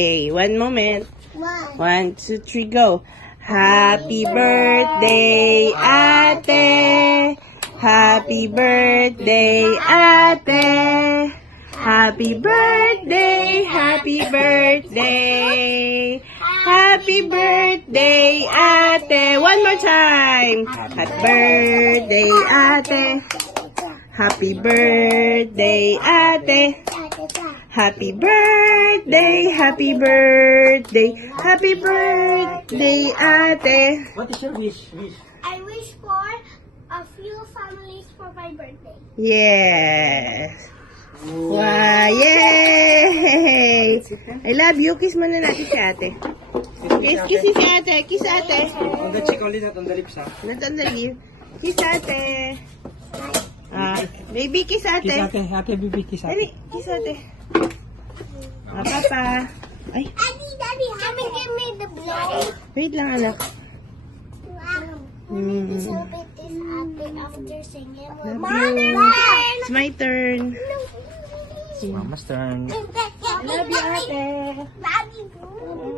Okay, one moment. 1, 2, 3, go. Happy birthday, ate. Happy birthday, ate. Happy birthday, happy birthday. Happy birthday, ate. One more time. Happy birthday, ate. Happy birthday, ate. Happy birthday, happy birthday, happy birthday, ate. What is your wish? I wish for a few families for my birthday. Yes. Wow, yay! I love you. Kiss muna natin si ate. Kiss si ate. Kiss ate. On the cheek only, not on the lips, ha? Not on the lip. Kiss ate. Baby, kiss ate. Kiss ate. Ate, baby, kiss ate. Dali, kiss ate. Papa. Ay, Daddy, Mommy, give me the blow. wait lang anak. Let's hope it is happy after singing. Love you. It's my turn. Mama's turn. Love you, ate. Daddy,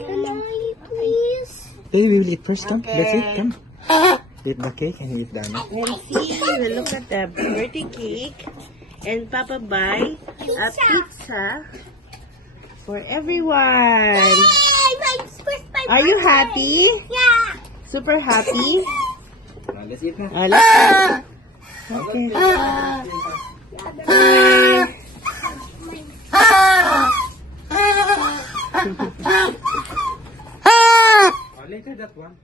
can I please? Hey, we will eat first. Come. Okay. Let's eat. Come. Eat the cake and eat the donut. And see, we'll look at the birthday cake. And Papa buy a pizza for everyone. Yay! My first my Are you birthday. happy? Yeah. Super happy? Now, let's eat na. Let's okay. Later that one.